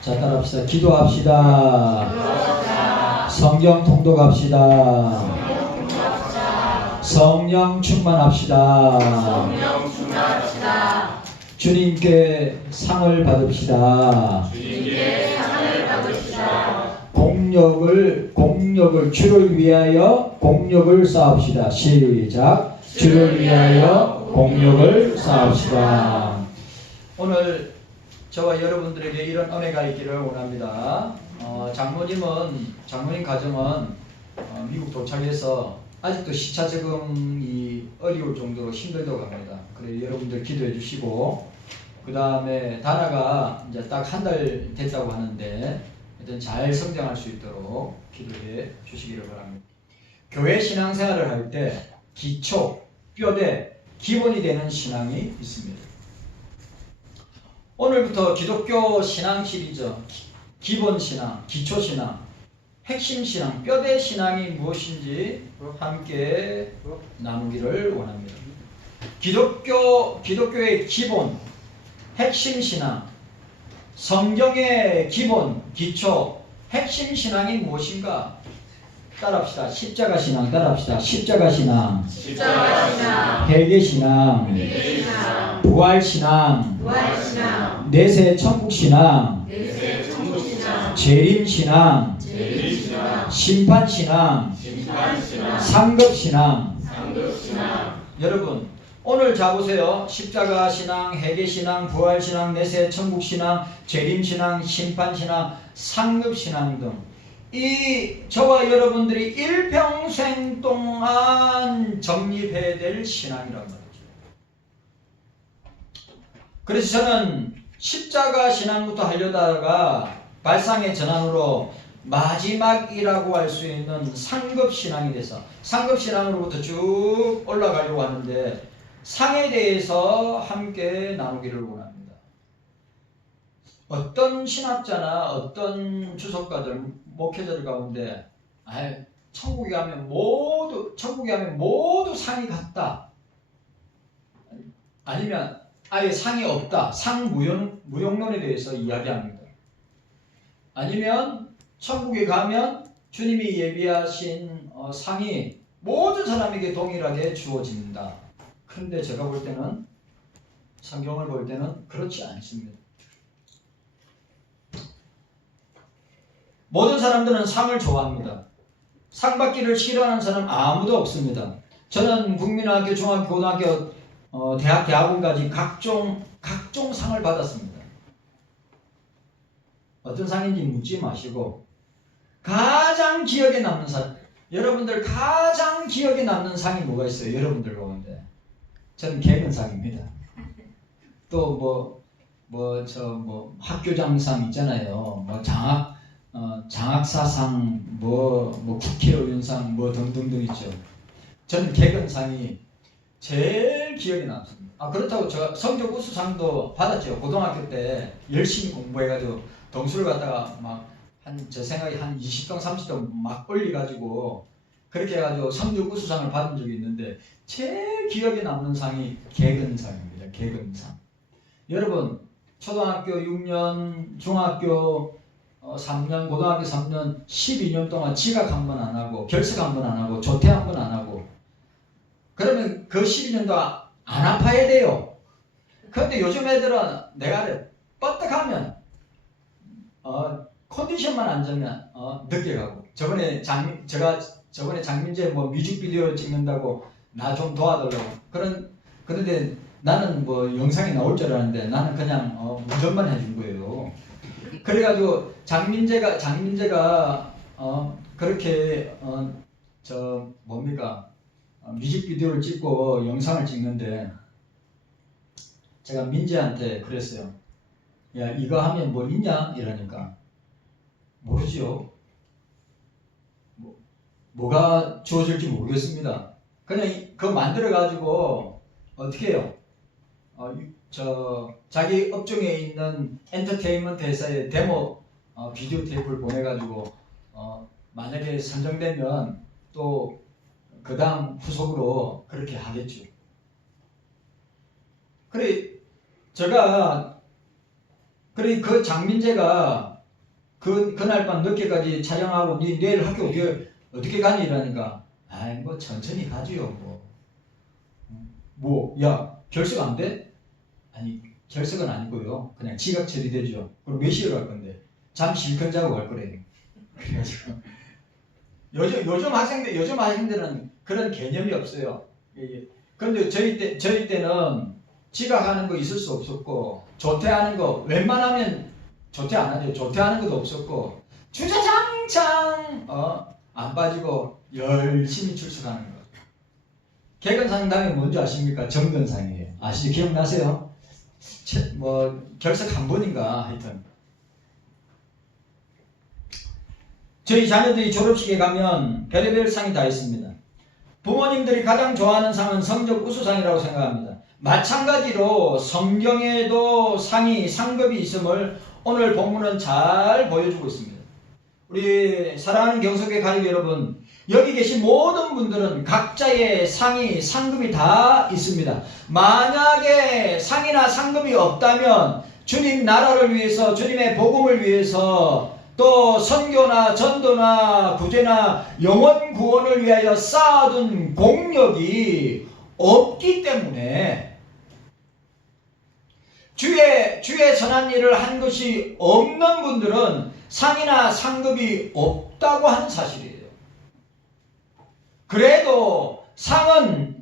자, 따라합시다. 기도합시다. 성경 통독합시다. 성령 충만합시다. 주님께 상을 받읍시다. 공력을 주를 위하여 공력을 쌓읍시다. 시작. 주를 위하여 공력을 쌓읍시다. 오늘 저와 여러분들에게 이런 은혜가 있기를 원합니다. 장모님 가정은 미국 도착해서 아직도 시차 적응이 어려울 정도로 힘들다고 합니다. 그래서 여러분들 기도해 주시고, 그 다음에 다나가 이제 딱 한 달 됐다고 하는데 하여튼 잘 성장할 수 있도록 기도해 주시기를 바랍니다. 교회 신앙생활을 할 때 기초, 뼈대, 기본이 되는 신앙이 있습니다. 오늘부터 기독교 신앙 시리즈 기본 신앙, 기초 신앙, 핵심 신앙, 뼈대 신앙이 무엇인지 함께 나누기를 원합니다. 기독교의 기본, 핵심 신앙, 성경의 기본, 기초, 핵심 신앙이 무엇인가? 따라합시다. 십자가 신앙, 따라합시다. 십자가 신앙, 회개 신앙, 부활 신앙, 내세 천국 신앙, 재림 신앙, 심판 신앙, 상급 신앙. 여러분, 오늘 자보세요. 십자가 신앙, 회개 신앙, 부활 신앙, 내세 천국 신앙, 재림 신앙, 심판 신앙, 상급 신앙 등 이 저와 여러분들이 일평생 동안 정립해야 될 신앙이란 말이죠. 그래서 저는 십자가 신앙부터 하려다가 발상의 전환으로 마지막이라고 할 수 있는 상급 신앙이 돼서 상급 신앙으로부터 쭉 올라가려고 하는데, 상에 대해서 함께 나누기를 원합니다. 어떤 신학자나 어떤 주석가들, 목회자들 가운데 천국에 가면 모두 상이 같다, 아니면 아예 상이 없다, 무용론에 대해서 이야기합니다. 아니면 천국에 가면 주님이 예비하신 상이 모든 사람에게 동일하게 주어집니다. 그런데 제가 볼 때는, 성경을 볼 때는 그렇지 않습니다. 모든 사람들은 상을 좋아합니다. 상 받기를 싫어하는 사람 아무도 없습니다. 저는 국민학교, 중학교, 고등학교, 대학원까지 각종 상을 받았습니다. 어떤 상인지 묻지 마시고 가장 기억에 남는 상, 여러분들 가장 기억에 남는 상이 뭐가 있어요? 여러분들 가운데 저는 개근상입니다. 또 학교장상 있잖아요. 장학사상, 국회의원상, 등등등 있죠. 저는 개근상이 제일 기억에 남습니다. 그렇다고 저 성적 우수상도 받았죠. 고등학교 때 열심히 공부해가지고 등수를 갖다가 제 생각에 한 20등, 30등 막 올려가지고 그렇게 해가지고 성적 우수상을 받은 적이 있는데, 제일 기억에 남는 상이 개근상입니다. 개근상. 여러분, 초등학교 6년, 중학교 3년, 고등학교 3년, 12년 동안 지각 한 번 안 하고, 결석 한 번 안 하고, 조퇴 한 번 안 하고, 그러면 그 12년도 안 아파야 돼요. 그런데 요즘 애들은 내가 뻗떡하면 컨디션만 안 좋으면 늦게 가고, 제가 저번에 장민재 뮤직비디오 찍는다고 나 좀 도와달라고 그런데 나는 영상이 나올 줄 알았는데 나는 그냥 운전만 해준 거예요. 그래가지고 장민재가 그렇게 뮤직비디오를 찍고 영상을 찍는데, 제가 민재한테 그랬어요. 야, 이거 하면 뭐 있냐? 이러니까 모르지요. 뭐가 주어질지 모르겠습니다. 그냥 그거 만들어가지고 어떻게 해요? 자기 업종에 있는 엔터테인먼트 회사에 데모 비디오 테이프를 보내가지고 만약에 선정되면 또 그 다음 후속으로 그렇게 하겠죠. 그래 그 장민재가 그날 밤 늦게까지 촬영하고 내일 학교 어떻게 가니 이러니까 아이 뭐 천천히 가지요 야 결석 안 돼? 아니 결석은 아니고요 그냥 지각 처리되죠. 그럼 몇 시에 갈 건데? 잠 실컷 자고 갈 거래요. 그래가지고 요즘 학생들은 그런 개념이 없어요. 그런데 저희 때는 지각하는 거 있을 수 없었고 조퇴하는 거 웬만하면 조퇴 안 하죠. 조퇴하는 것도 없었고 주차장창 안 빠지고 열심히 출석하는 거. 개근상 다음에 뭔지 아십니까? 정근상이에요. 아시죠? 기억나세요? 결석 한 번인가 하여튼 저희 자녀들이 졸업식에 가면 별의별 상이 다 있습니다. 부모님들이 가장 좋아하는 상은 성적 우수상이라고 생각합니다. 마찬가지로 성경에도 상급이 있음을 오늘 본문은 잘 보여주고 있습니다. 우리 사랑하는 경석의 가족 여러분, 여기 계신 모든 분들은 각자의 상급이 다 있습니다. 만약에 상이나 상급이 없다면 주님 나라를 위해서, 주님의 복음을 위해서, 또 선교나 전도나 구제나 영혼 구원을 위하여 쌓아둔 공력이 없기 때문에 주의 선한 일을 한 것이 없는 분들은 상이나 상급이 없다고 하는 사실이에요. 그래도 상급을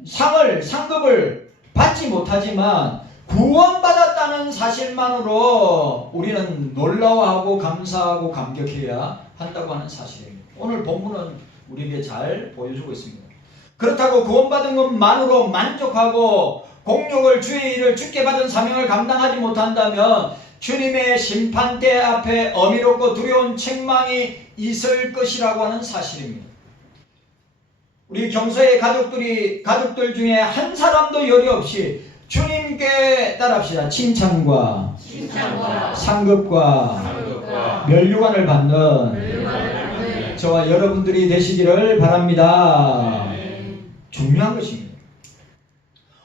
받지 못하지만 구원받았다는 사실만으로 우리는 놀라워하고 감사하고 감격해야 한다고 하는 사실입니다. 오늘 본문은 우리에게 잘 보여주고 있습니다. 그렇다고 구원받은 것만으로 만족하고 공력을 주의 일을 주께 받은 사명을 감당하지 못한다면 주님의 심판대 앞에 어미롭고 두려운 책망이 있을 것이라고 하는 사실입니다. 우리 경서의 가족들 중에 한 사람도 여리 없이 주님께 따라합시다. 칭찬과 상급과 면류관을 받는 저와 여러분들이 되시기를 바랍니다. 중요한 것입니다.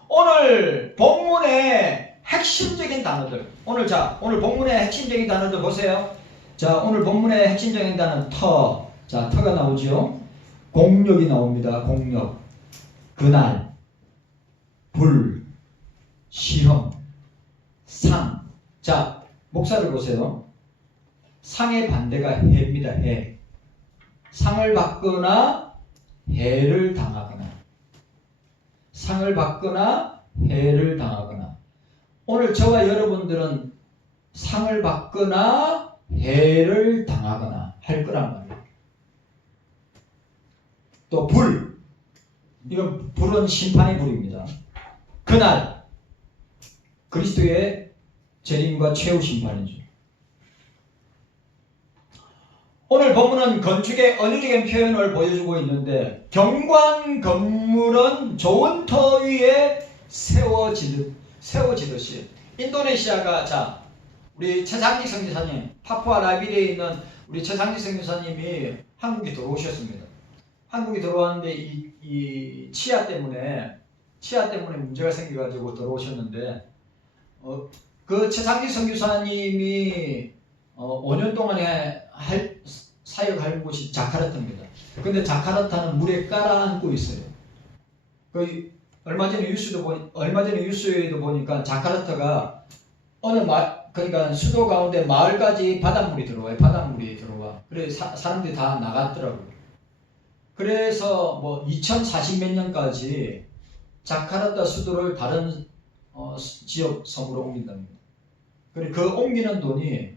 오늘 본문의 핵심적인 단어들, 오늘 본문의 핵심적인 단어들 보세요. 자, 오늘 본문의 핵심적인 단어는 터가 나오죠. 공력이 나옵니다. 공력, 그날, 불, 시험, 상. 자, 목사를 보세요. 상의 반대가 해입니다. 해. 상을 받거나 해를 당하거나. 상을 받거나 해를 당하거나. 오늘 저와 여러분들은 상을 받거나 해를 당하거나 할 거란 말이에요. 또 불. 이건 불은 심판의 불입니다. 그날. 그리스도의 재림과 최후 심판이죠. 오늘 본문은 건축의 은유적인 표현을 보여주고 있는데 경관 건물은 좋은 터 위에 세워지듯이 인도네시아가 우리 최상직 선교사님 파푸아 라비리에 있는 우리 최상직 선교사님이 한국에 들어오셨습니다. 한국에 들어왔는데 이 치아 때문에 문제가 생겨가지고 들어오셨는데 그 최상직 선교사님이 5년 동안에 사역할 곳이 자카르타입니다. 근데 자카르타는 물에 깔아앉고 있어요. 얼마 전에 뉴스에도 보니까 자카르타가 그러니까 수도 가운데 마을까지 바닷물이 들어와. 그래서 사람들이 다 나갔더라고요. 그래서 2040 몇 년까지 자카르타 수도를 다른 지역 섬으로 옮긴답니다. 그리고 그 옮기는 돈이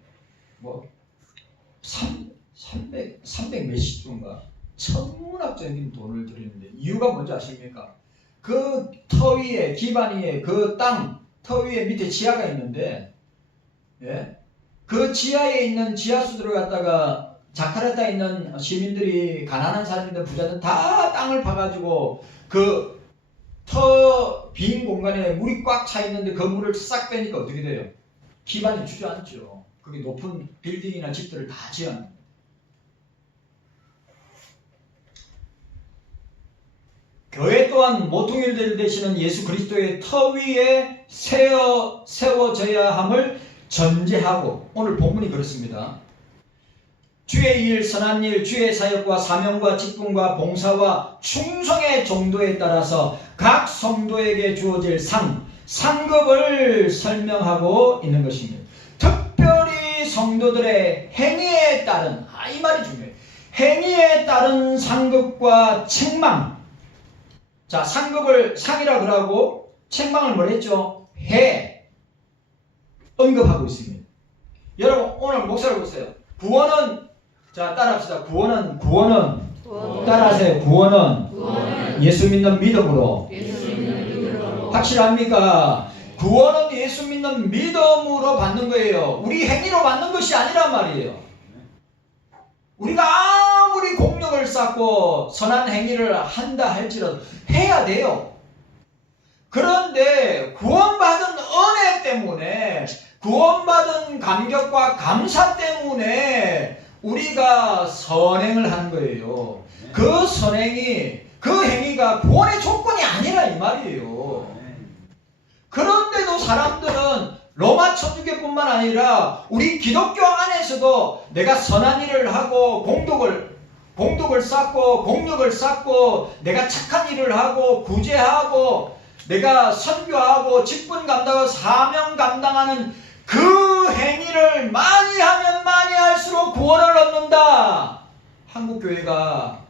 300 몇십 조인가 천문학적인 돈을 들이는데 이유가 뭔지 아십니까? 그 터 위에 기반 위에 그 땅 터 위에 밑에 지하가 있는데 그 지하에 있는 지하수들을 갖다가 자카르타에 있는 시민들이 가난한 사람들 부자들 다 땅을 파가지고 그 터 빈 공간에 물이 꽉 차 있는데 그 물을 싹 빼니까 어떻게 돼요? 기반이 주저앉죠. 그게 높은 빌딩이나 집들을 다 지어놨습니다. 교회 또한 모퉁이들 되시는 예수 그리스도의 터 위에 세워져야 함을 전제하고 오늘 본문이 그렇습니다. 주의 일, 선한 일, 주의 사역과 사명과 직분과 봉사와 충성의 정도에 따라서 각 성도에게 주어질 상급을 설명하고 있는 것입니다. 특별히 성도들의 행위에 따른, 이 말이 중요해요. 행위에 따른 상급과 책망. 자, 상급을 상이라 그러고 책망을 뭘 했죠? 언급하고 있습니다. 여러분, 오늘 목사를 보세요. 구원은, 자, 따라합시다. 구원은 따라하세요. 구원은 예수 믿는 믿음으로. 확실합니까? 구원은 예수 믿는 믿음으로 받는 거예요. 우리 행위로 받는 것이 아니란 말이에요. 우리가 아무리 공력을 쌓고 선한 행위를 한다 할지라도 해야 돼요. 그런데 구원받은 은혜 때문에, 구원받은 감격과 감사 때문에 우리가 선행을 하는 거예요. 그 선행이, 그 행위가 구원의 조건이 아니라 이 말이에요. 그런데도 사람들은 로마 천주교뿐만 아니라 우리 기독교 안에서도 내가 선한 일을 하고 공덕을 쌓고 공력을 쌓고 내가 착한 일을 하고 구제하고 내가 선교하고 직분 감당하고 사명 감당하는 그 행위를 많이 하면 많이 할수록 구원을 얻는다. 한국교회가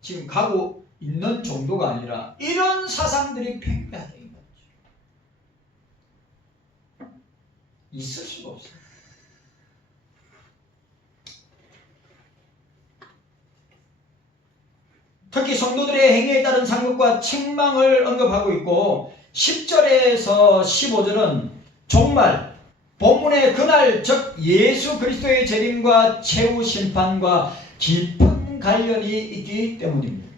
지금 가고 있는 정도가 아니라 이런 사상들이 팽배하다. 있을 수가 없어요. 특히 성도들의 행위에 따른 상급과 책망을 언급하고 있고 10절에서 15절은 종말, 본문의 그날 즉 예수 그리스도의 재림과 최후 심판과 깊은 관련이 있기 때문입니다.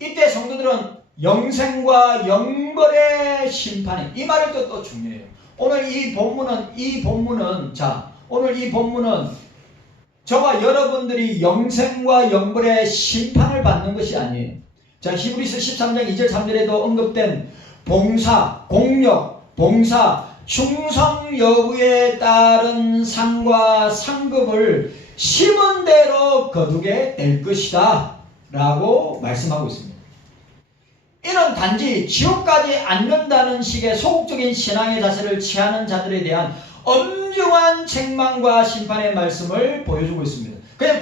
이때 성도들은 영생과 영벌의 심판이, 이 말이 또 중요해요. 오늘 이 본문은 저와 여러분들이 영생과 영벌의 심판을 받는 것이 아니에요. 자, 히브리서 13장 2절 3절에도 언급된 봉사, 공력, 봉사, 충성 여부에 따른 상과 상급을 심은 대로 거두게 될 것이다 라고 말씀하고 있습니다. 이는 단지 지옥까지 않는다는 식의 소극적인 신앙의 자세를 취하는 자들에 대한 엄중한 책망과 심판의 말씀을 보여주고 있습니다. 그냥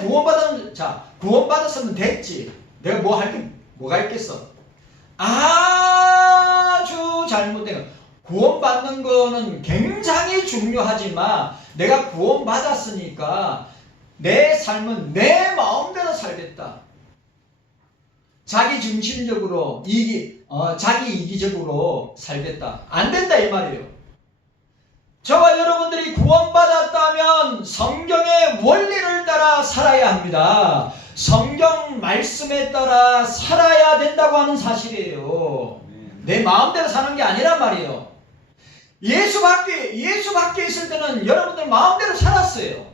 구원받았으면 됐지. 내가 뭐가 있겠어. 아주 잘못된 거. 구원받는 거는 굉장히 중요하지만 내가 구원받았으니까 내 삶은 내 마음대로 살겠다. 자기 중심적으로 자기 이기적으로 살겠다. 안 된다 이 말이에요. 저와 여러분들이 구원받았다면 성경의 원리를 따라 살아야 합니다. 성경 말씀에 따라 살아야 된다고 하는 사실이에요. 내 마음대로 사는 게 아니란 말이에요. 예수 밖에 있을 때는 여러분들 마음대로 살았어요.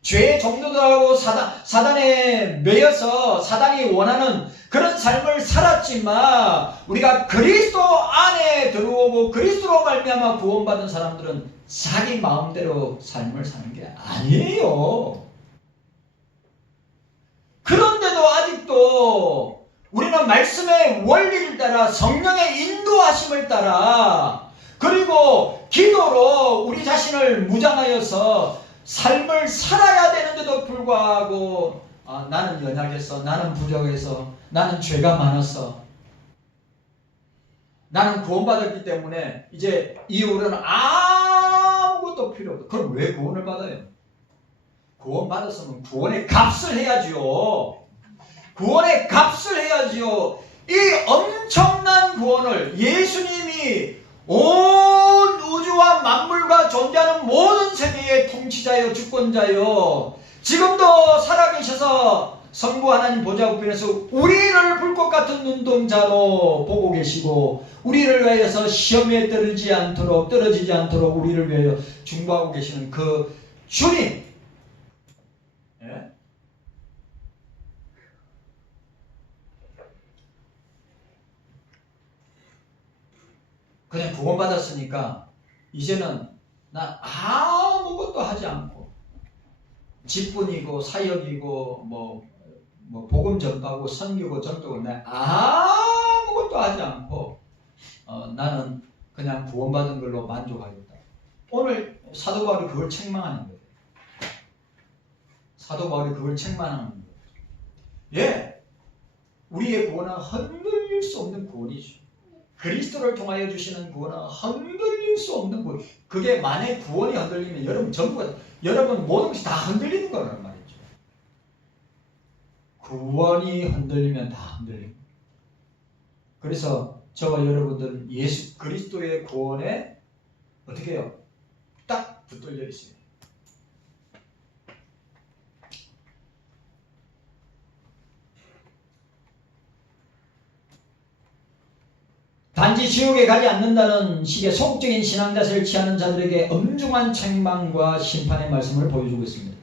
죄의 종도들하고 사단에 매여서 사단이 원하는 그런 삶을 살았지만 우리가 그리스도 안에 들어오고 그리스도로 말미암아 구원받은 사람들은 자기 마음대로 삶을 사는 게 아니에요. 그런데도 아직도 우리는 말씀의 원리를 따라 성령의 인도하심을 따라 그리고 기도로 우리 자신을 무장하여서 삶을 살아야 되는데도 불구하고 나는 연약했어, 나는 부족해서, 나는 죄가 많았어, 나는 구원받았기 때문에 이제 이후로는 아무것도 필요 없어. 그럼 왜 구원을 받아요? 구원받았으면 구원의 값을 해야지요. 구원의 값을 해야지요. 이 엄청난 구원을 예수님이 온 우주와 만물과 존재하는 모든 세계의 통치자요 주권자요 지금도 살아계셔서 성부 하나님 보좌 우편에서 우리를 불꽃 같은 눈동자로 보고 계시고 우리를 위하여서 시험에 떨어지지 않도록 우리를 위하여 중보하고 계시는 그 주님, 예? 그냥 구원받았으니까 이제는 나 아무것도 하지 않고 직분이고 사역이고 뭐 복음 전파고 선교고 전도고 내 아무것도 하지 않고 나는 그냥 구원받은 걸로 만족하겠다. 오늘 사도 바울이 그걸 책망하는 거예요. 사도 바울이 그걸 책망하는 거예요. 예, 우리의 구원은 흔들릴 수 없는 구원이죠. 그리스도를 통하여 주시는 구원은 흔들릴 수 없는 구원. 그게 만약 구원이 흔들리면 여러분 모든 것이 다 흔들리는 거란 말이죠. 구원이 흔들리면 다 흔들립니다. 그래서 저와 여러분들은 예수 그리스도의 구원에 어떻게 해요? 딱 붙들려 있어요. 단지 지옥에 가지 않는다는 식의 소극적인 신앙 자세를 취하는 자들에게 엄중한 책망과 심판의 말씀을 보여주고 있습니다.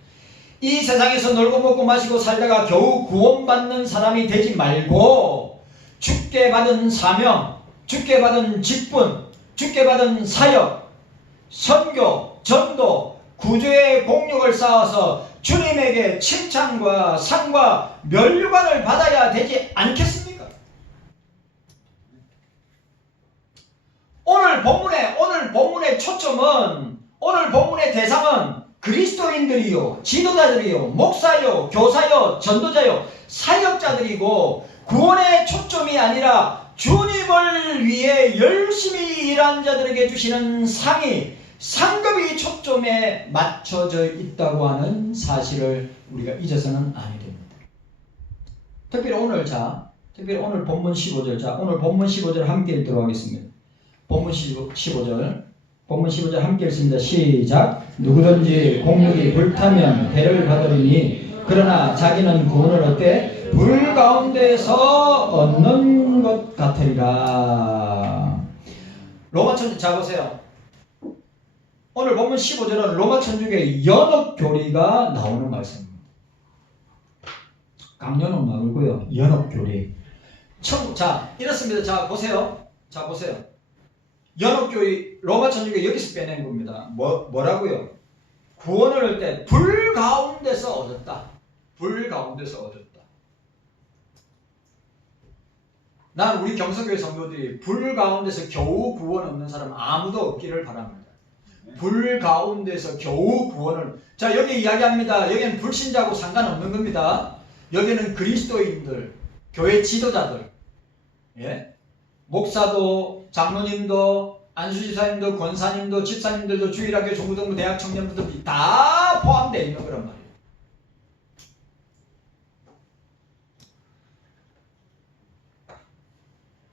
이 세상에서 놀고 먹고 마시고 살다가 겨우 구원받는 사람이 되지 말고 주께 받은 사명, 주께 받은 직분, 주께 받은 사역, 선교, 전도, 구주의 공력을 쌓아서 주님에게 칭찬과 상과 면류관을 받아야 되지 않겠습니까? 오늘 본문의 초점은, 오늘 본문의 대상은 그리스도인들이요, 지도자들이요, 목사요, 교사요, 전도자요, 사역자들이고 구원의 초점이 아니라 주님을 위해 열심히 일한 자들에게 주시는 상급이 초점에 맞춰져 있다고 하는 사실을 우리가 잊어서는 아니 됩니다. 특별히 오늘 본문 15절, 자, 오늘 본문 15절 함께 읽도록 하겠습니다. 본문 15절 함께 읽습니다. 시작. 누구든지 공력이 불타면 해를 받으리니 그러나 자기는 구원을 어때? 불 가운데서 얻는 것 같으리라. 로마 천주, 자 보세요. 오늘 본문 15절은 로마 천주교의 연합교리가 나오는 말씀입니다. 강연은 나오고요. 연합교리. 자, 이렇습니다. 자 보세요. 연합교회, 로마 천주교 여기서 빼낸 겁니다. 뭐라고요? 구원을 할 때 불 가운데서 얻었다. 불 가운데서 얻었다. 난 우리 경서교회 성도들이 불 가운데서 겨우 구원 얻는 사람 아무도 없기를 바랍니다. 불 가운데서 겨우 구원을. 자, 여기 이야기합니다. 여기는 불신자하고 상관없는 겁니다. 여기는 그리스도인들, 교회 지도자들, 예? 목사도, 장로님도, 안수지사님도, 권사님도, 집사님들도, 주일학교, 종부동부, 대학 청년부들이 다 포함되어 있는 거란 말이에요.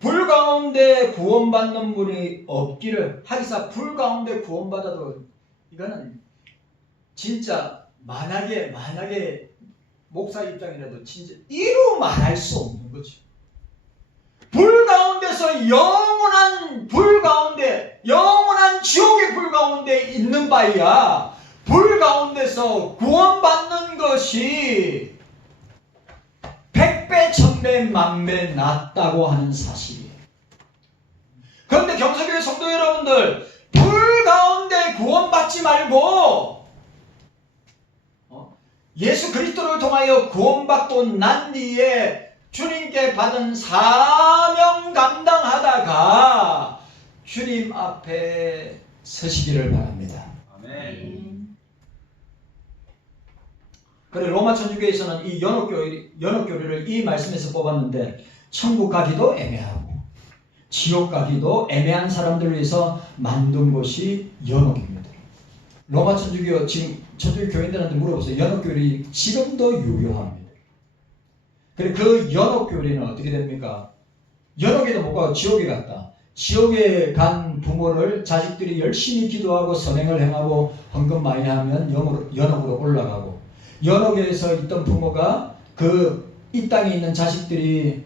불 가운데 구원받는 분이 없기를. 하기사 불 가운데 구원받아도 이거는 진짜 만약에 목사 입장이라도 진짜 이루 말할 수 없는 거죠. 불 가운데서 영원한 지옥의 불 가운데 있는 바야 불 가운데서 구원받는 것이 100배, 1000배, 만배 낫다고 하는 사실이에요. 그런데 경서교회 성도 여러분들, 불 가운데 구원받지 말고 예수 그리스도를 통하여 구원받고 난 뒤에 주님께 받은 사명 감당하다가 주님 앞에 서시기를 바랍니다. 아멘. 그래, 로마 천주교에서는 이 연합교리를 이 말씀에서 뽑았는데, 천국 가기도 애매하고 지옥 가기도 애매한 사람들을 위해서 만든 것이 연합입니다. 로마 천주교, 지금 천주교 교인들한테 물어보세요. 연합교리 지금도 유효합니다. 그리고 그 연합교리는 어떻게 됩니까? 연합에도 못 가고 지옥에 갔다. 지옥에 간 부모를 자식들이 열심히 기도하고 선행을 행하고 헌금 많이 하면 연합으로 올라가고, 연합에서 있던 부모가 이 땅에 있는 자식들이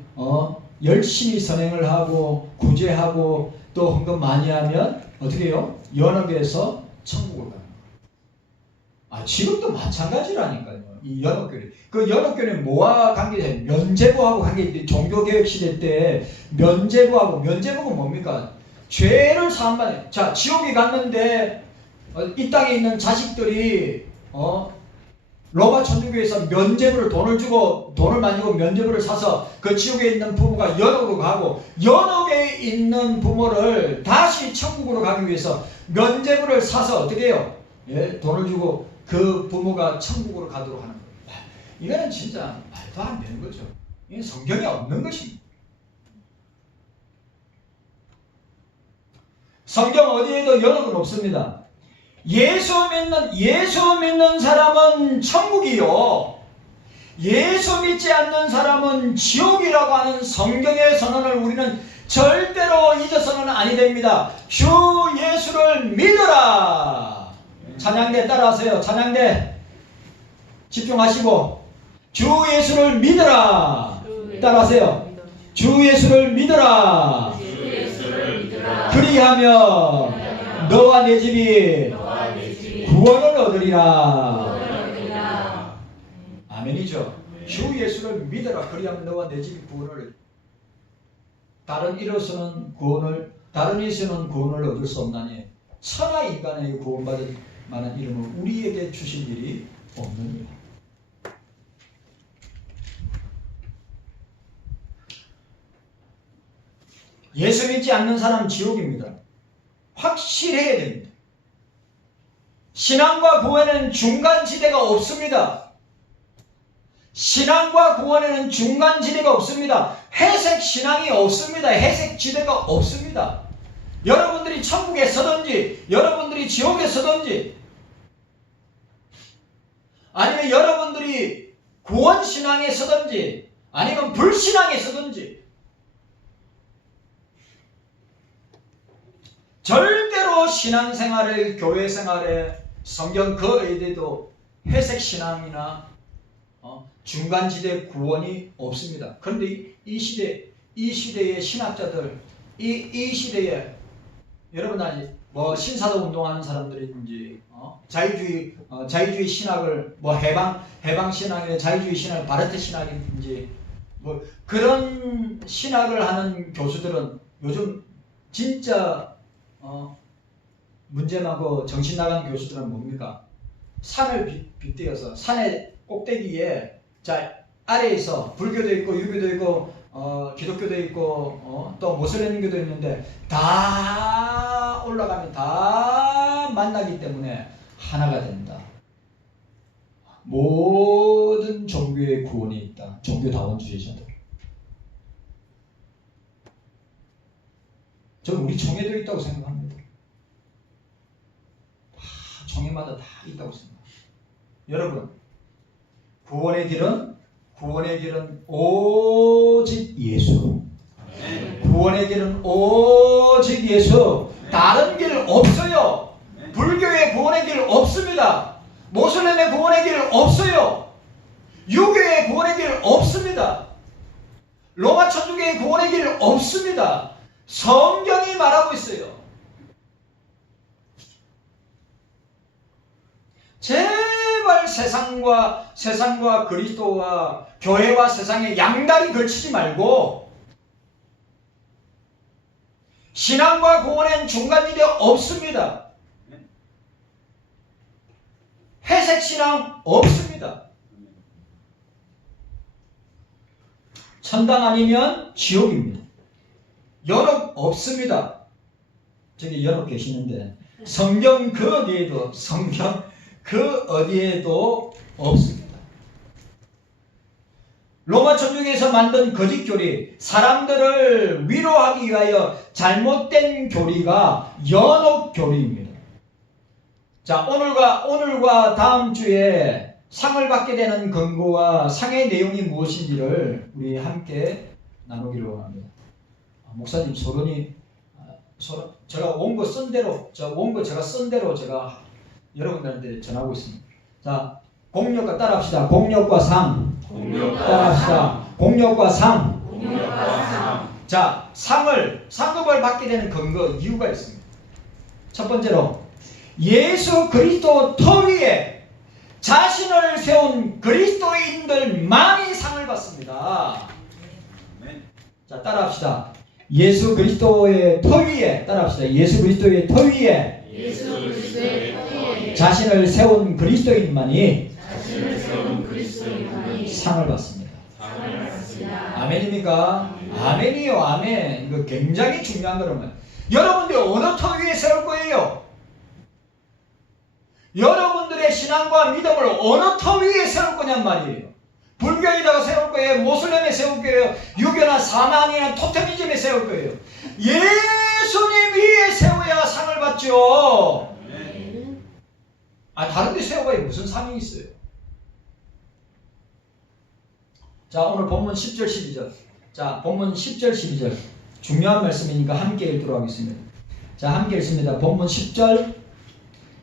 열심히 선행을 하고 구제하고 또 헌금 많이 하면 어떻게 해요? 연합에서 천국을 가는 거예요. 지금도 마찬가지라니까요. 이 연합교리. 그 연합교리는 뭐와 관계돼요? 면죄부하고 관계돼. 종교개혁 시대 때 면죄부가 뭡니까? 죄를 사함받는. 자, 지옥에 갔는데 이 땅에 있는 자식들이 로마 천주교에서 면죄부를 돈을 많이 주고 면죄부를 사서 그 지옥에 있는 부모가 연옥으로 가고 연옥에 있는 부모를 다시 천국으로 가기 위해서 면죄부를 사서 어떻게 해요? 예, 돈을 주고 그 부모가 천국으로 가도록 하는 거예요. 이거는 진짜 말도 안 되는 거죠. 이게 성경에 없는 것입니다. 성경 어디에도 연옥은 없습니다. 예수 믿는 사람은 천국이요, 예수 믿지 않는 사람은 지옥이라고 하는 성경의 선언을 우리는 절대로 잊어서는 아니 됩니다. 주 예수를 믿어라. 찬양대 따라하세요. 찬양대 집중하시고, 주 예수를 믿어라. 따라하세요. 주 예수를 믿어라. 그리하면 너와 내 집이 구원을 얻으리라. 아멘이죠. 주 예수를 믿어라. 그리하면 너와 내 집이 구원을. 다른 일로서는 구원을 얻을 수 없나니 천하 인간에게 구원받을 만한 이름을 우리에게 주신 일이 없느니라. 예수 믿지 않는 사람 지옥입니다. 확실해야 됩니다. 신앙과 구원에는 중간지대가 없습니다. 신앙과 구원에는 중간지대가 없습니다. 회색 신앙이 없습니다. 회색 지대가 없습니다. 여러분들이 천국에 서든지 여러분들이 지옥에 서든지 아니면 여러분들이 구원신앙에 서든지 아니면 불신앙에 서든지 절대로 신앙생활을, 교회생활에 성경 그 어디에도 회색 신앙이나 중간지대 구원이 없습니다. 그런데 이 시대의 신학자들, 이 시대에 여러분 아직 뭐 신사도 운동하는 사람들인지 자유주의 신학을 뭐 해방 신학의 자유주의 신학, 바르트 신학인지 뭐 그런 신학을 하는 교수들은 요즘 진짜 문제 많고 정신 나간 교수들은 뭡니까? 산을 빗대어서 산의 꼭대기에 아래에서 불교도 있고 유교도 있고 기독교도 있고 또 모슬림교도 있는데 다 올라가면 다 만나기 때문에 하나가 된다. 모든 종교의 구원이 있다. 종교다원주의자들. 저는 우리 총회도 있다고 생각합니다. 다 총회마다 다 있다고 생각합니다. 여러분, 구원의 길은 오직 예수. 구원의 길은 오직 예수. 다른 길 없어요. 불교의 구원의 길 없습니다. 모슬렘의 구원의 길 없어요. 유교의 구원의 길 없습니다. 로마 천주교의 구원의 길 없습니다. 성경이 말하고 있어요. 제발 세상과 그리스도와 교회와 세상에 양다리 걸치지 말고 신앙과 구원엔 중간지대 없습니다. 회색 신앙 없습니다. 천당 아니면 지옥입니다. 연옥 없습니다. 저기 연옥 계시는데 성경 그 어디에도 없습니다. 로마 천주교에서 만든 거짓 교리, 사람들을 위로하기 위하여 잘못된 교리가 연옥 교리입니다. 자, 오늘과 다음 주에 상을 받게 되는 근거와 상의 내용이 무엇인지를 우리 함께 나누기로 합니다. 목사님 제가 원고 쓴 대로 제가 여러분들한테 전하고 있습니다. 자, 공력과 따라합시다. 공력과 상. 따라합시다. 공력과 상. 자, 상급을 받게 되는 근거, 이유가 있습니다. 첫 번째로 예수 그리스도 터 위에 자신을 세운 그리스도인들만이 상을 받습니다. 자, 따라합시다. 예수 그리스도의 터 위에, 따라합시다. 예수 그리스도의 터 위에 자신을 세운 그리스도인만이 상을 받습니다. 아멘입니까? 아멘이요, 아멘. 이거 굉장히 중요한 거라면 여러분들 어느 터 위에 세울 거예요? 여러분들의 신앙과 믿음을 어느 터 위에 세울 거냔 말이에요. 불교에다가 세울 거예요? 모슬렘에 세울 거예요? 유교나 사망이나 토테미즘에 세울 거예요? 예수님 위에 세워야 상을 받죠. 다른 데 세워봐야 무슨 상이 있어요? 자, 오늘 본문 10절 12절. 자, 본문 10절 12절. 중요한 말씀이니까 함께 읽도록 하겠습니다. 자, 함께 읽습니다. 본문 10절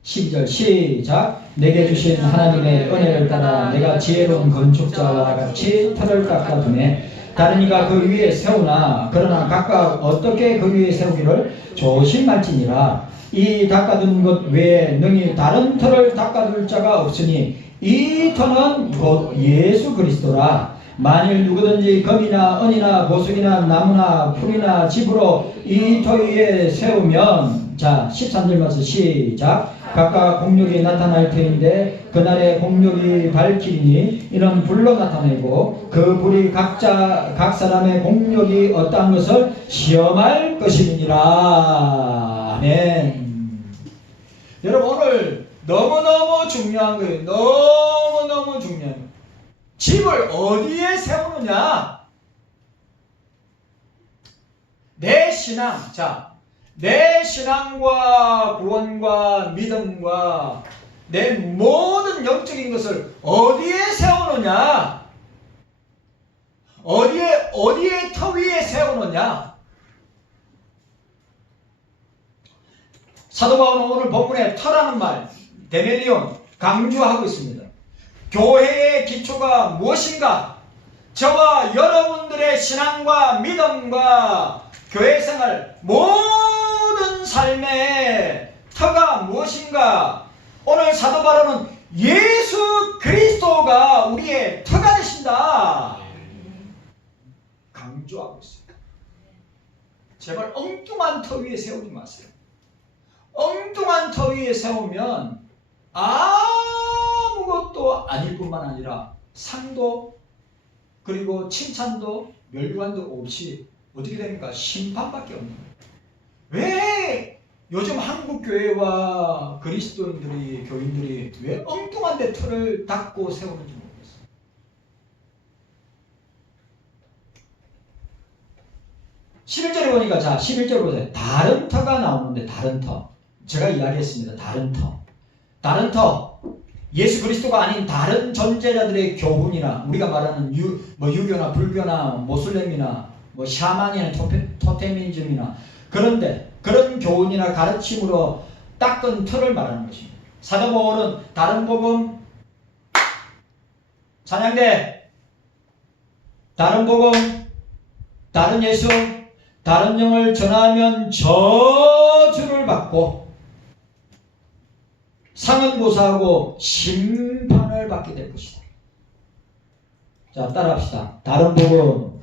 12절 시작. 내게 주신 하나님의 은혜를 따라 내가 지혜로운 건축자와 같이 터를 깎아두매 다른 이가 그 위에 세우나 그러나 각각 어떻게 그 위에 세우기를 조심할지니라. 이 닦아둔 것 외에 능히 다른 터를 닦아둘 자가 없으니 이 터는 곧 예수 그리스도라. 만일 누구든지 금이나 은이나 보석이나 나무나 풀이나 집으로 이 터 위에 세우면 자 13절 말씀 시작. 각각 공력이 나타날 터인데 그날의 공력이 밝히니 이는 불로 나타내고 그 불이 각 사람의 공력이 어떠한 것을 시험할 것이니라. 아멘. 여러분 오늘 너무너무 중요한 거예요. 너무너무 중요한 거예요. 집을 어디에 세우느냐? 내 신앙, 자, 내 신앙과 구원과 믿음과 내 모든 영적인 것을 어디에 세우느냐? 어디에 터 위에 세우느냐? 사도 바울은 오늘 본문에 터라는 말, 데멜리온 강조하고 있습니다. 교회의 기초가 무엇인가? 저와 여러분들의 신앙과 믿음과 교회 생활 모든 삶의 터가 무엇인가? 오늘 사도 바울은 예수 그리스도가 우리의 터가 되신다 강조하고 있습니다. 제발 엉뚱한 터 위에 세우지 마세요. 엉뚱한 터 위에 세우면 아무것도 아닐 뿐만 아니라 상도 그리고 칭찬도 멸관도 없이 어떻게 됩니까? 심판밖에 없는 거예요. 왜 요즘 한국 교회와 그리스도인들이 교인들이 왜 엉뚱한 데 터를 닦고 세우는지 모르겠어요. (11절에) 보니까 자 11절 보세요. 다른 터가 나오는데 다른 터 제가 이야기했습니다. 다른 터 예수 그리스도가 아닌 다른 존재자들의 교훈이나 우리가 말하는 유교나 불교나 모슬렘이나 샤만이나 토테미즘이나 그런데 그런 교훈이나 가르침으로 닦은 터를 말하는 것입니다. 사도 바울은 다른 복음 찬양대 다른 복음 다른 예수 다른 영을 전하면 저주를 받고 상은 고사하고 심판을 받게 될 것이다. 자, 따라합시다. 다른 복음,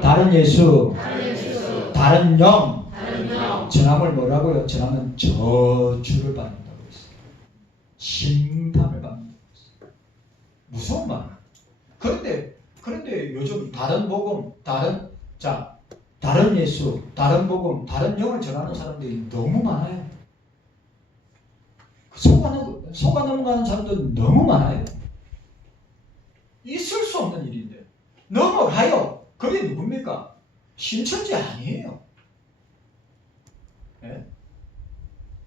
다른 예수, 다른 영, 전함을 뭐라고요? 전하면 저주를 받는다고 했어요. 심판을 받는다고 했어요. 무서운 말. 그런데 요즘 다른 복음, 다른 예수, 다른 복음, 다른 영을 전하는 사람들이 너무 많아요. 속아 넘어가는 사람들 너무 많아요. 있을 수 없는 일인데 넘어가요. 그게 누굽니까? 신천지 아니에요. 네?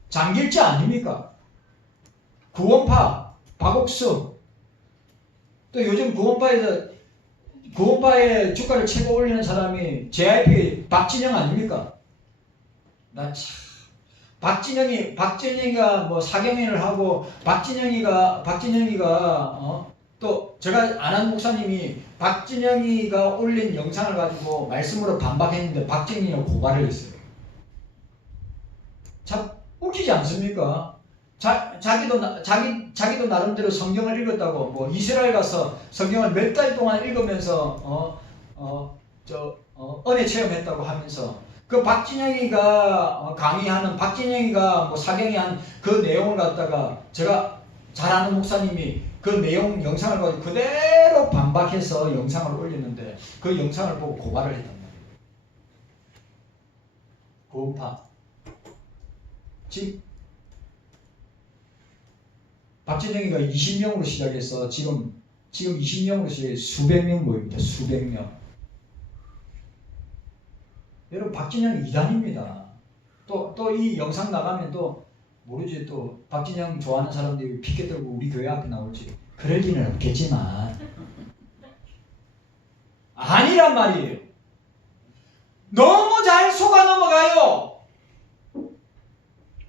장길지 아닙니까? 구원파 박옥수 또 요즘 구원파의 주가를 최고 올리는 사람이 JYP 박진영 아닙니까? 나 참 박진영이가 사경연을 하고 박진영이가 또 제가 아는 목사님이 박진영이가 올린 영상을 가지고 말씀으로 반박했는데 박진영이가 고발을 했어요. 참 웃기지 않습니까? 자기도 나름대로 성경을 읽었다고 이스라엘 가서 성경을 몇 달 동안 읽으면서 은혜 체험했다고 하면서 그 박진영이가 강의하는 박진영이가 사경이 한 그 내용을 갖다가 제가 잘 아는 목사님이 그 내용 영상을 가지고 그대로 반박해서 영상을 올리는데 그 영상을 보고 고발을 했단 말이에요. 고음파. 지금 박진영이가 20명으로 시작해서 지금 20명으로 시작해 수백 명 모입니다. 수백 명. 여러분 박진영 이단입니다. 또 이 영상 나가면 또 모르지, 또 박진영 좋아하는 사람들이 피켓 들고 우리 교회 앞에 나올지. 그럴 리는 없겠지만 아니란 말이에요. 너무 잘 속아 넘어가요.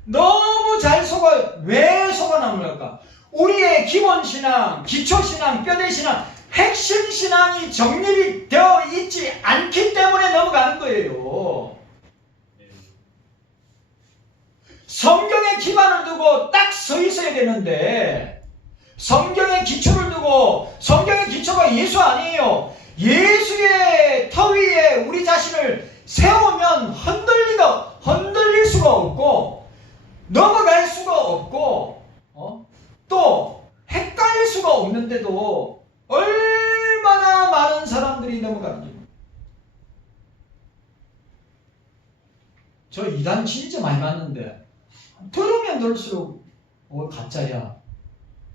너무 잘 속아. 왜 속아 넘어갈까? 우리의 기본신앙, 기초신앙, 뼈대신앙, 핵심신앙이 정립이 되어 있지 않기 때문에 넘어가는 거예요. 성경에 기반을 두고 딱 서 있어야 되는데 성경에 기초를 두고, 성경의 기초가 예수 아니에요. 예수의 터 위에 우리 자신을 세우면 흔들릴 수가 없고 넘어갈 수가 없고 또 헷갈릴 수가 없는데도 얼마나 많은 사람들이 넘어가는지. 저 이단 진짜 많이 맞는데 들으면 들을수록 가짜야,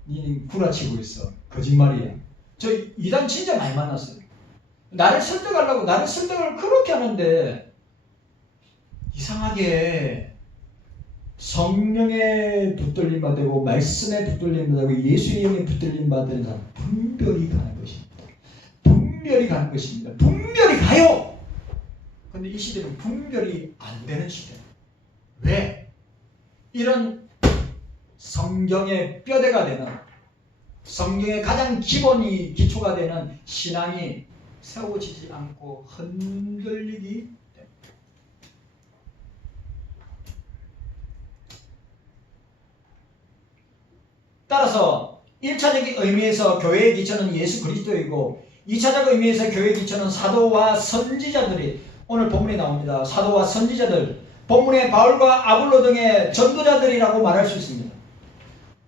니는 구라치고 있어, 거짓말이야. 저 이단 진짜 많이 만났어요. 나를 설득하려고 나를 설득을 그렇게 하는데 이상하게 성령의 붙들림 받고 말씀에 붙들림 받고 예수의 영에 붙들림 받는 사람 분별이 가는 것입니다. 분별이 가는 것입니다. 분별이 가요. 근데 이 시대는 분별이 안 되는 시대예요. 왜? 이런 성경의 뼈대가 되는, 성경의 가장 기초가 되는 신앙이 세워지지 않고 흔들리기 때문에. 따라서 1차적인 의미에서 교회의 기초는 예수 그리스도이고 2차적 의미에서 교회의 기초는 사도와 선지자들이, 오늘 본문에 나옵니다. 사도와 선지자들, 본문에 바울과 아볼로 등의 전도자들이라고 말할 수 있습니다.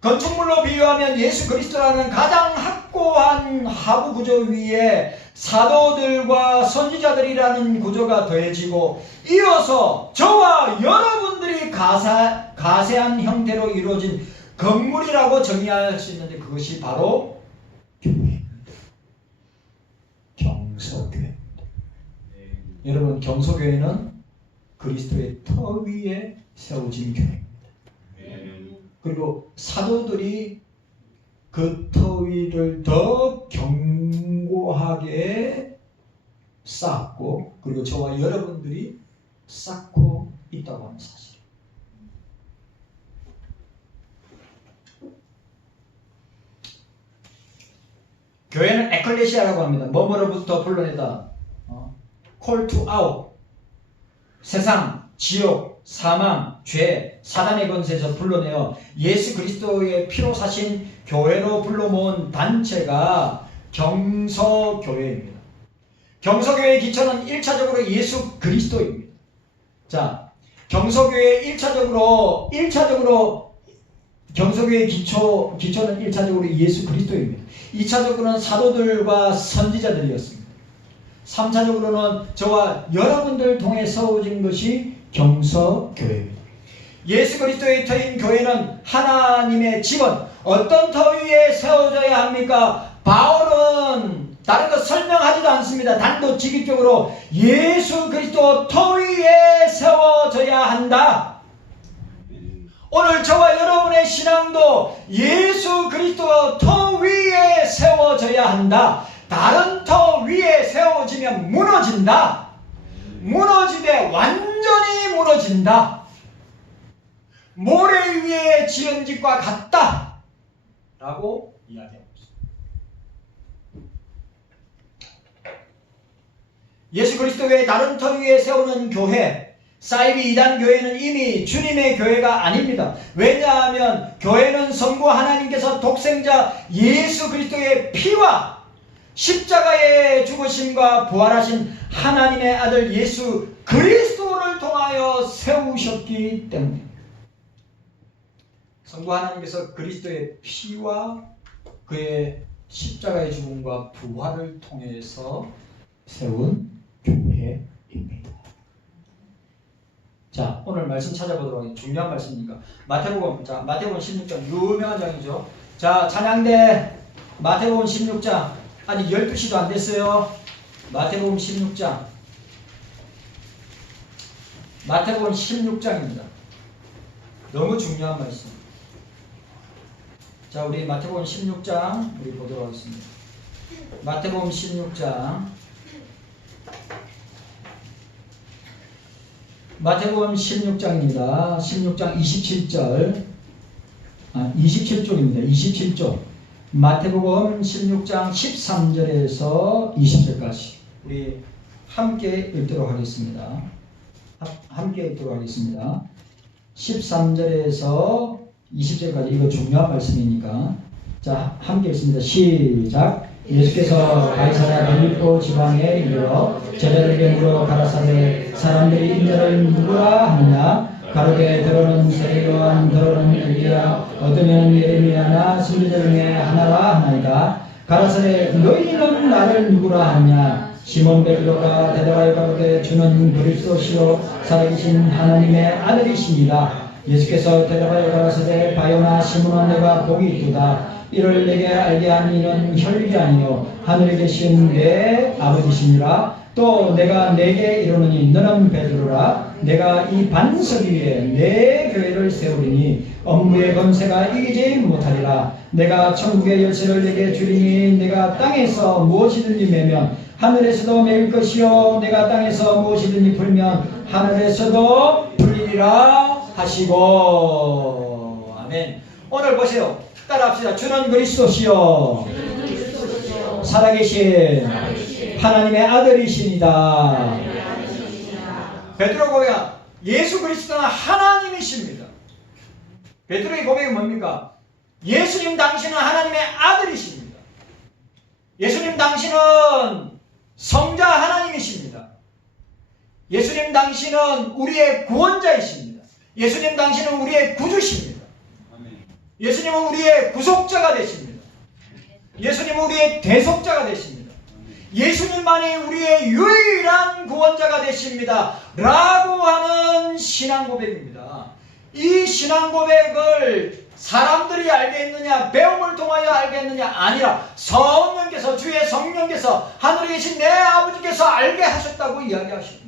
건축물로 비유하면 예수 그리스도라는 가장 확고한 하부 구조 위에 사도들과 선지자들이라는 구조가 더해지고 이어서 저와 여러분들이 가세한 형태로 이루어진 건물이라고 정의할 수 있는데 그것이 바로 교회입니다. 경서교회입니다. 여러분, 경서교회는 그리스도의 터 위에 세워진 교회입니다. 그리고 사도들이 그 터 위를 더 견고하게 쌓았고, 그리고 저와 여러분들이 쌓고 있다고 하는 사실. 교회는 에클레시아라고 합니다. 뭐뭐로부터 불러내다. call to out. 세상, 지옥, 사망, 죄, 사단의 권세에서 불러내어 예수 그리스도의 피로 사신 교회로 불러 모은 단체가 경서교회입니다. 경서교회의 기초는 1차적으로 예수 그리스도입니다. 자, 경서교회의 1차적으로 경서교회의 기초는 1차적으로 예수 그리스도입니다. 2차적으로는 사도들과 선지자들이었습니다. 3차적으로는 저와 여러분들 통해 세워진 것이 경서교회입니다. 예수 그리스도의 터인 교회는 하나님의 집은 어떤 터 위에 세워져야 합니까? 바울은 다른 것 설명하지도 않습니다. 단도직입적으로 예수 그리스도 터 위에 세워져야 한다. 오늘 저와 여러분의 신앙도 예수 그리스도 터 위에 세워져야 한다. 다른 터 위에 세워지면 무너진다. 무너지되 완전히 무너진다. 모래 위에 지은 집과 같다 라고 이야기하고 있습니다. 예수 그리스도 외에 다른 터 위에 세우는 교회, 사이비 이단 교회는 이미 주님의 교회가 아닙니다. 왜냐하면 교회는 성부 하나님께서 독생자 예수 그리스도의 피와 십자가의 죽으심과 부활하신 하나님의 아들 예수 그리스도를 통하여 세우셨기 때문입니다. 성부 하나님께서 그리스도의 피와 그의 십자가의 죽음과 부활을 통해서 세운 교회입니다. 자, 오늘 말씀 찾아보도록 하겠습니다. 중요한 말씀이니까. 마태복음, 자, 마태복음 16장, 유명한 장이죠. 자, 찬양대 마태복음 16장. 아직 12시도 안 됐어요. 마태복음 16장. 마태복음 16장입니다. 너무 중요한 말씀. 자, 우리 마태복음 16장 우리 보도록 하겠습니다. 마태복음 16장. 마태복음 16장입니다. 16장 27절. 27쪽입니다. 27쪽. 마태복음 16장 13절에서 20절까지 우리 함께 읽도록 하겠습니다. 함께 읽도록 하겠습니다. 13절에서 20절까지 이거 중요한 말씀이니까 자, 함께 읽습니다. 시작. 예수께서 가이사랴 빌립보 지방에 이르러 제자들에게 물어 가라사대 사람들이 인자를 누구라 하느냐 가로되 더러는 세례요한 더러는 엘리야 어떠면 예레미야나 선지자 중에 하나라 하나이다. 가라사대 너희는 나를 누구라 하느냐 시몬 베드로가 대답하여 가로되 주는 그리스도시요 살아계신 하나님의 아들이십니다. 예수께서 대답하여 가라사대 바요나 시몬아 내가 복이 있도다. 이를 내게 알게 한 이는 혈육이 아니요 하늘에 계신 내 아버지시니라. 또 내가 내게 이르노니 너는 베드로라. 내가 이 반석 위에 내 교회를 세우리니 엄무의 권세가 이기지 못하리라. 내가 천국의 열쇠를 내게 주리니 내가 땅에서 무엇이든지 매면 하늘에서도 매일 것이요 내가 땅에서 무엇이든지 풀면 하늘에서도 풀리리라 하시고. 아멘. 오늘 보세요. 따라합시다. 주는 그리스도시요 살아계신 하나님의 아들이십니다. 베드로 고백은 예수 그리스도는 하나님이십니다. 베드로의 고백은 뭡니까? 예수님 당신은 하나님의 아들이십니다. 예수님 당신은 성자 하나님이십니다. 예수님 당신은 우리의 구원자이십니다. 예수님 당신은 우리의 구주십니다. 예수님은 우리의 구속자가 되십니다. 예수님은 우리의 대속자가 되십니다. 예수님만이 우리의 유일한 구원자가 되십니다. 라고 하는 신앙 고백입니다. 이 신앙 고백을 사람들이 알겠느냐, 배움을 통하여 알겠느냐, 아니라 성령께서, 주의 성령께서, 하늘에 계신 내 아버지께서 알게 하셨다고 이야기하십니다.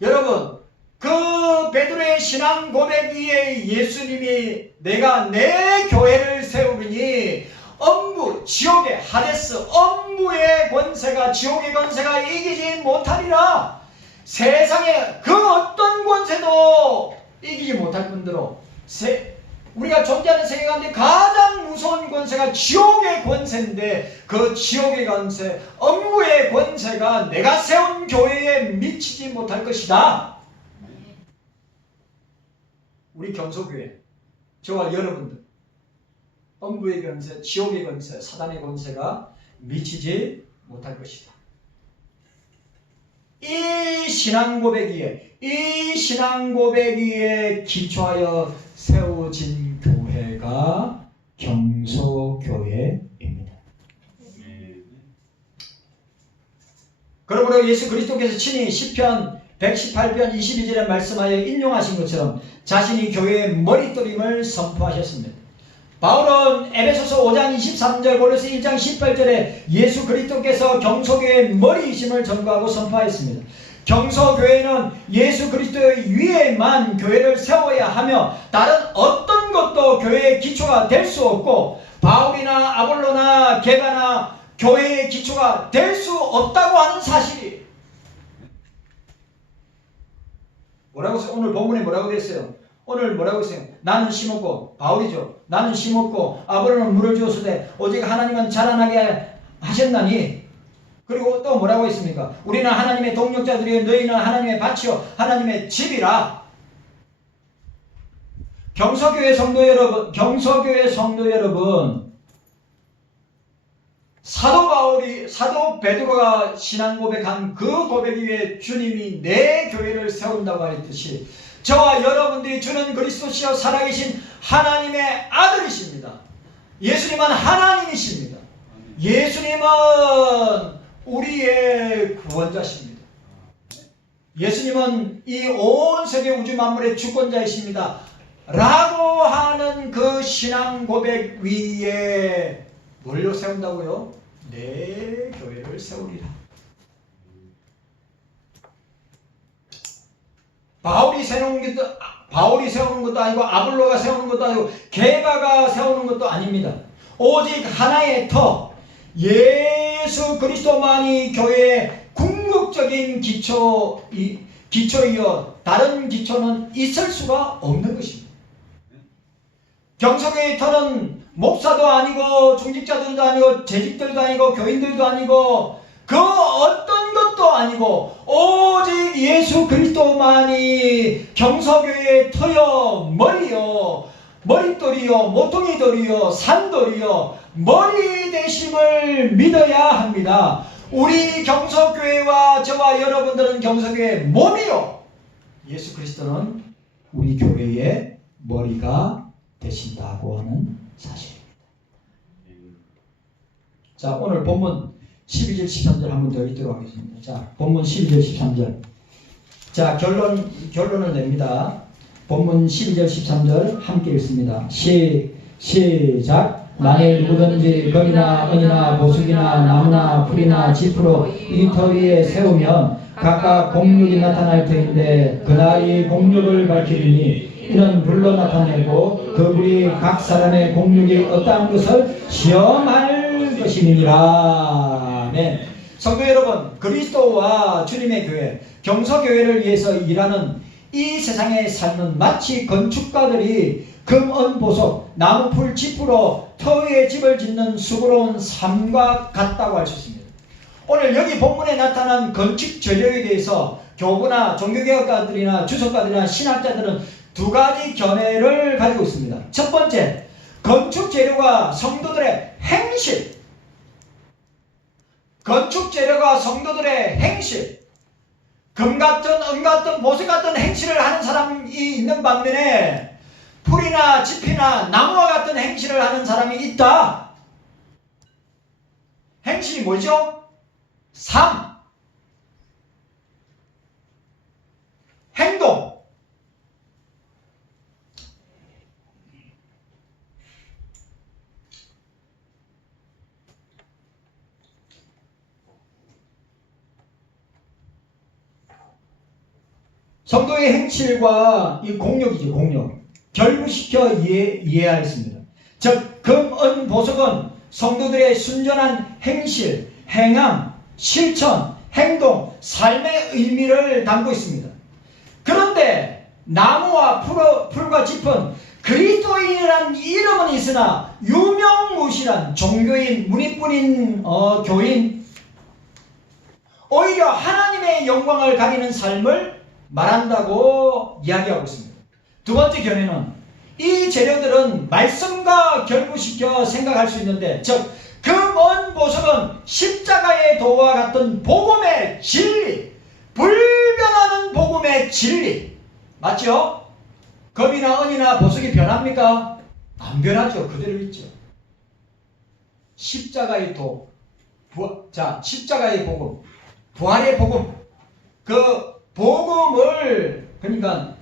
여러분, 그 베드로의 신앙 고백 위에 예수님이 내가 내 교회를 세우리니 엄부, 지옥의 하데스, 엄부의 권세가, 지옥의 권세가 이기지 못하리라. 세상에 그 어떤 권세도 이기지 못할 뿐더러 우리가 존재하는 세계 가운데 가장 무서운 권세가 지옥의 권세인데 그 지옥의 권세, 엄부의 권세가 내가 세운 교회에 미치지 못할 것이다. 우리 경소교회, 저와 여러분들, 엄부의 권세, 지옥의 권세, 사단의 권세가 미치지 못할 것이다. 이 신앙 고백 위에 기초하여 세워진 교회가 경소교회입니다. 그러므로 예수 그리스도께서 친히 시편 118편 22절에 말씀하여 인용하신 것처럼 자신이 교회의 머릿돌임을 선포하셨습니다. 바울은 에베소서 5장 23절, 고린도서 1장 18절에 예수 그리스도께서 경소교회의 머리이심을 전거하고 선포하였습니다. 경소교회는 예수 그리스도의 위에만 교회를 세워야 하며 다른 어떤 것도 교회의 기초가 될 수 없고 바울이나 아볼로나 게바나 교회의 기초가 될 수 없다고 하는 사실이 뭐라고 했어요? 오늘 본문에 뭐라고 됐어요? 오늘 뭐라고 했어요? 나는 심었고, 바울이죠. 나는 심었고 아볼로는 물을 주었으되 오직 하나님은 자라나게 하셨나니. 그리고 또 뭐라고 했습니까? 우리는 하나님의 동력자들이요 너희는 하나님의 밭이요 하나님의 집이라. 경서교회 성도 여러분, 사도 베드로가 신앙 고백한 그 고백 위에 주님이 내 교회를 세운다고 하였듯이 저와 여러분들이 주는 그리스도시여 살아계신 하나님의 아들이십니다. 예수님은 하나님이십니다. 예수님은 우리의 구원자십니다. 예수님은 이 온 세계 우주 만물의 주권자이십니다. 라고 하는 그 신앙 고백 위에 뭘로 세운다고요? 내 교회를 세우리라. 바울이 세우는 것도 아니고 아볼로가 세우는 것도 아니고 게바가 세우는 것도 아닙니다. 오직 하나의 터, 예수 그리스도만이 교회의 궁극적인 기초이요 다른 기초는 있을 수가 없는 것입니다. 경서교의 터는 목사도 아니고 중직자들도 아니고 재직들도 아니고 교인들도 아니고 그 어떤 것도 아니고 오직 예수 그리스도만이 경서교의 터여 머리요 머릿돌이요 모퉁이돌이요 산돌이요 머리 되심을 믿어야 합니다. 우리 경서교회와 저와 여러분들은 경서교회의 몸이요 예수 그리스도는 우리 교회의 머리가 되신다고 하는 사실입니다. 자, 오늘 본문 12절 13절 한번 더 읽도록 하겠습니다. 자, 본문 12절 13절. 자, 결론을 냅니다. 본문 12절 13절 함께 읽습니다. 시작. 만일 누구든지 금이나 은이나 보석이나 나무나 풀이나 짚으로 이 터 위에 세우면 각각 공력이 나타날 터인데 그날이 공력을 밝히리니 이는 불로 나타내고 그 불이 각 사람의 공력이 어떠한 것을 시험할 것이니라. 네. 성도 여러분, 그리스도와 주님의 교회, 경서교회를 위해서 일하는 이 세상의 삶은 마치 건축가들이 금, 은, 보석, 나무, 풀, 짚으로 터 위에 집을 짓는 수고로운 삶과 같다고 할 수 있습니다. 오늘 여기 본문에 나타난 건축 재료에 대해서 교부나 종교개혁가들이나 주석가들이나 신학자들은 두 가지 견해를 가지고 있습니다. 첫 번째, 건축 재료가 성도들의 행실, 건축 재료가 성도들의 행실, 금 같은, 은 같은, 보석 같은 행실을 하는 사람이 있는 반면에 풀이나 짚이나 나무와 같은 행실을 하는 사람이 있다. 행실이 뭐죠? 삶, 행동. 성도의 행실과 이 공력이죠, 공력. 결부시켜 이해하였습니다. 즉, 금, 은, 보석은 성도들의 순전한 행실, 행함, 실천, 행동, 삶의 의미를 담고 있습니다. 그런데 나무와 풀과 짚은 그리스도인이라는 이름은 있으나 유명무실한 종교인, 문이뿐인 교인, 오히려 하나님의 영광을 가리는 삶을 말한다고 이야기하고 있습니다. 두 번째 견해는 이 재료들은 말씀과 결부시켜 생각할 수 있는데, 즉 금, 은, 보석은 십자가의 도와 같은 복음의 진리, 불변하는 복음의 진리, 맞죠? 금이나 은이나 보석이 변합니까? 안 변하죠. 그대로 있죠. 십자가의 도, 십자가의 복음, 부활의 복음, 그 복음을, 그러니까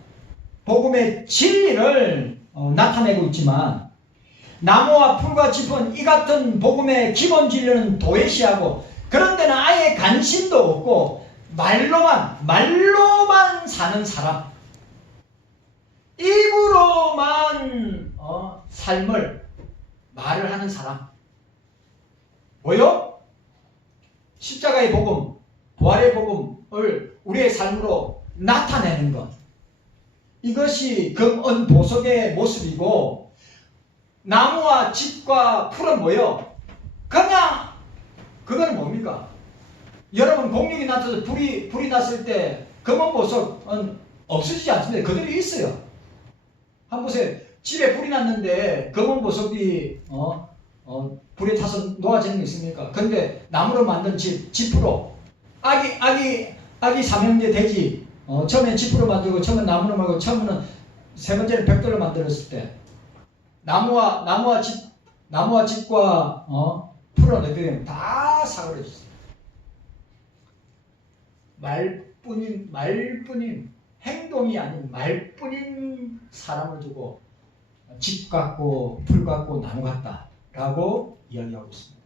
복음의 진리를 나타내고 있지만, 나무와 풀과 짚은 이 같은 복음의 기본 진리는 도외시하고, 그런 데는 아예 관심도 없고 말로만 사는 사람, 입으로만 삶을 말을 하는 사람. 뭐요? 십자가의 복음, 부활의 복음을 우리의 삶으로 나타내는 것, 이것이 금, 은, 보석의 모습이고, 나무와 짚과 풀은 뭐요? 그냥 그거는 뭡니까? 여러분, 공력이 나타나서 불이 났을 때 금은 보석은 없어지지 않습니다. 그대로 있어요. 한번 보세요. 집에 불이 났는데 금은 보석이 불에 타서 녹아지는 게 있습니까? 근데 나무로 만든 짚으로 아기 삼형제 돼지, 처음엔 짚으로 만들고, 처음엔 나무로 만들고, 처음에는 세 번째는 벽돌로 만들었을 때 나무와 나무와 집과 풀은 어떻게 되면 다 사그러졌어요. 말뿐인 행동이 아닌 말뿐인 사람을 두고 집 같고 풀 같고 나무 같다라고 이야기하고 있습니다.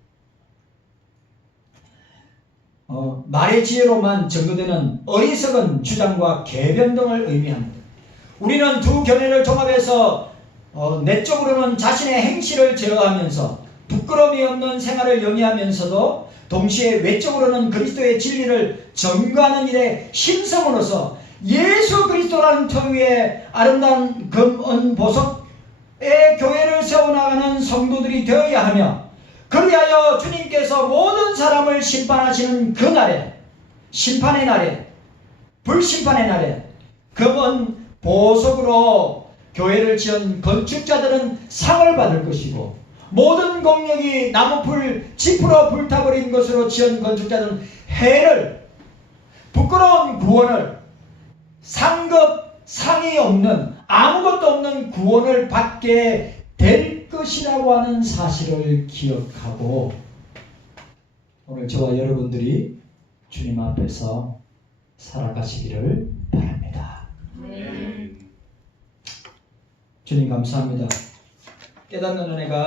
말의 지혜로만 증거되는 어리석은 주장과 궤변 등을 의미합니다. 우리는 두 견해를 종합해서 내적으로는 자신의 행실을 제어하면서 부끄러움이 없는 생활을 영위하면서도 동시에 외적으로는 그리스도의 진리를 전가하는 일에 힘성으로서 예수 그리스도라는 터 위에 아름다운 금은 보석의 교회를 세워나가는 성도들이 되어야 하며, 그리하여 주님께서 모든 사람을 심판하시는 그 날에, 심판의 날에, 불심판의 날에 금은 보석으로 교회를 지은 건축자들은 상을 받을 것이고, 모든 공력이 나무풀 지푸러 불타버린 것으로 지은 건축자들은 해를, 부끄러운 구원을, 상이 없는, 아무것도 없는 구원을 받게 될 것이라고 하는 사실을 기억하고, 오늘 저와 여러분들이 주님 앞에서 살아가시기를 바랍니다. 주님 감사합니다. 깨닫는 은혜가